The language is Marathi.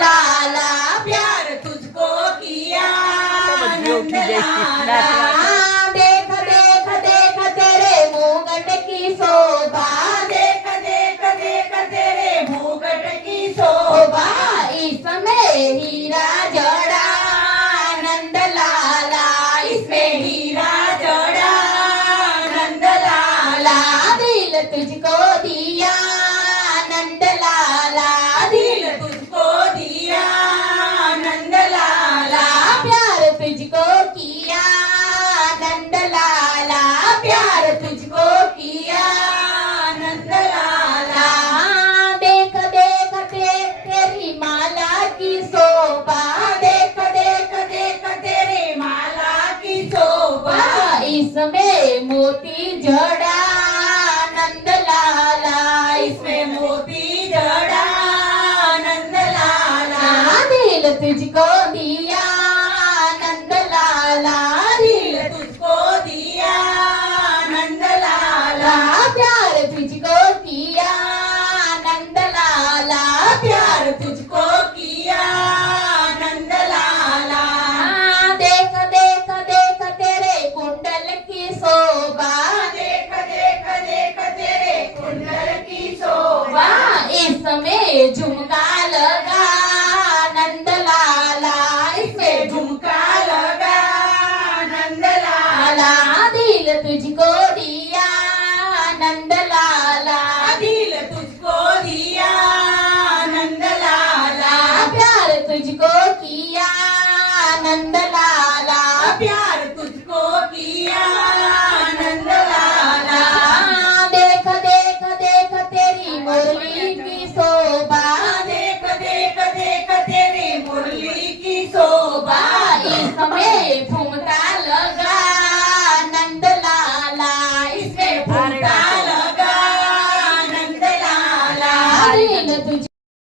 लाला प्यार तुझको किया नंद लाला देख देख देख तेरे मुकुट की शोभा देख देख देख तेरे मुकुट की शोभा इसमें हीरा जड़ा नंद लाला इसमें हीरा जड़ा नंद लाला दिल तुझको दिया नंद लाला दिल तुझको दिया नंद लाला प्यार तुझको किया नंद लाला प्यार तुझको किया नंद लाला देख देख देख तेरी माला की शोभा देख देख देख तेरे माला की शोभा इसमें मोती जड़ा नंद लाला इसमें मोती जड़ा नंद लाला दिल तुझको दिया नंद लाला दिल तुझको दिया नंद लाला प्यार तुझको किया नंद लाला प्यार तुझको किया नंद लाला देख देख देख तेरे कुंडल की शोभा देख देख देख तेरे कुंडल की शोभा इसमें झुमका लगा नंद लाला इसमें झुमका लगा नंद लाला दिल तुझको दिया नंद लाला दिल तुझको दिया नंद लाला प्यार तुझको किया नंद लाला प्यार तुझको किया नंद लाला देख देख देख तेरी मुरली की शोभा देख देख देख तेरी मुरली की शोभा इसमें